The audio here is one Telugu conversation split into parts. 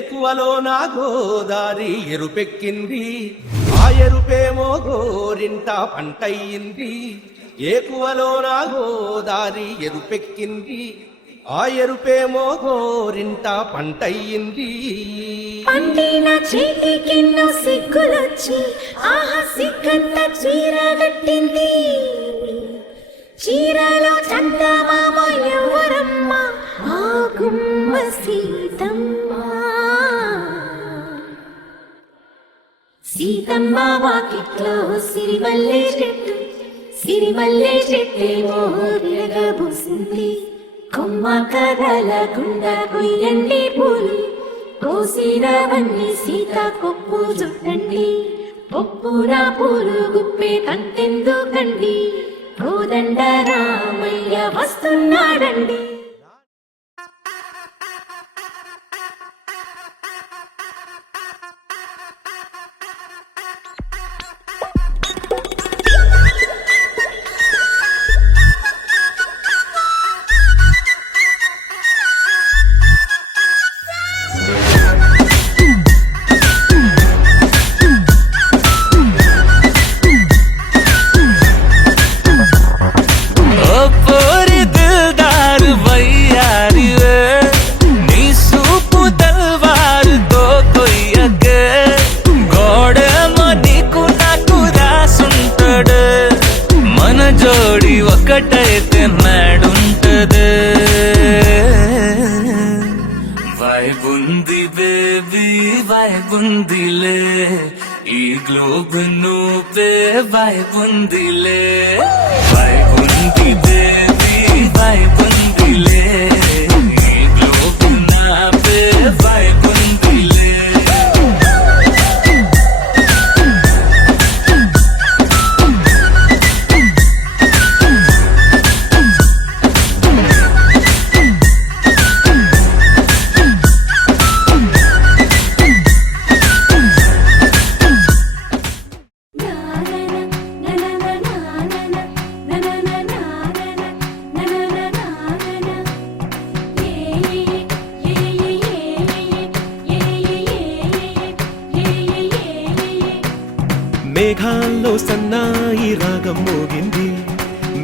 ఏకువలో నా గోదారి ఎరుపెక్కింది, ఆ ఎరుపేమో గోరింట పంటయ్యింది. ఏకువలో నా గోదారి ఎరుపెక్కింది, ఆ ఎరుపేమో గోరింట పంటయ్యింది. పండిన చేతికెన్నో సిగ్గులొచ్చి ఆహా సిగ్గంత చీరగట్టింది. చీరలో చందమామ ఎవరమ్మ, ఆ గుమ్మ సీతమ్మ. సీతమ్మ వాకిట్లో సిరిమల్లె చెట్టు, సిరిమల్లె చెట్టేమో విరగబూసింది. కొమ్మ కదల గుండా కొయ్యండి పూలు, కోసినవన్నీ సీత కొప్పు చుట్టండి. కొప్పున పూలు గుప్పే కంటెందుకండి, కోదండ రామయ్య వస్తున్నాడండి. జోడి ఒకటైతే నాడుంటదే. వైబుంది బేబీ వైబుందిలే, ఈ గ్లోబ్ నువ్వే వైబుందిలే. వైబుంది బేబీ వైబుందిలే, ఈ గ్లోబ్ నావే వైబుందిలే. మేఘాల్లో సన్నాయి రాగం మోగింది,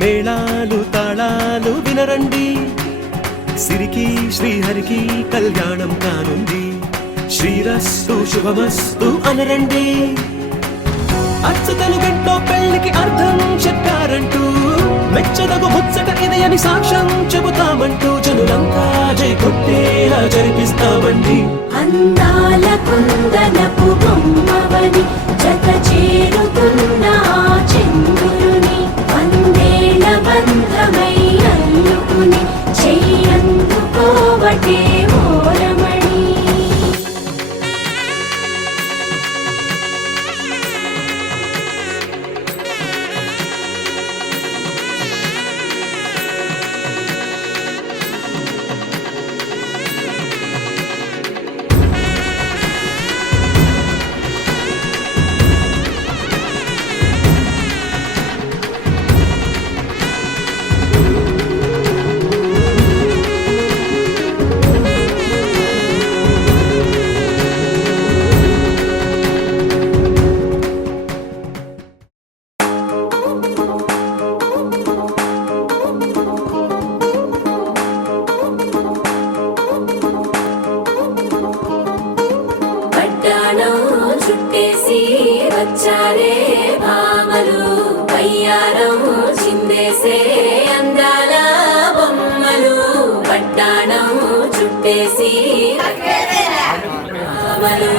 మేళాలు తాళాలు వినరండి. సిరికి శ్రీహరికి కళ్యాణం కానుంది, శ్రీరస్తు శుభమస్తు అనరండి. అచ్చతలు గంటో పెళ్లికి అర్థం చెప్పారంటూ, మెచ్చదగు ముచ్చట ఇది అని సాక్ష్యం చెబుతామంటూ, జనులంతా జై కొట్టేలా జరిపిస్తామండి. అందాల కుందనపు బొమ్మవని జత చేరుతున్న చంద్రుని, వందేల బంధమై అల్లుకుని చెయ్యందుకోవటే ఓరమణి. చుట్టేసి వచ్చారే భామలు, వయ్యారం చిందేసే అందాల బొమ్మలు. పట్టాణం చుట్టేసి భామలు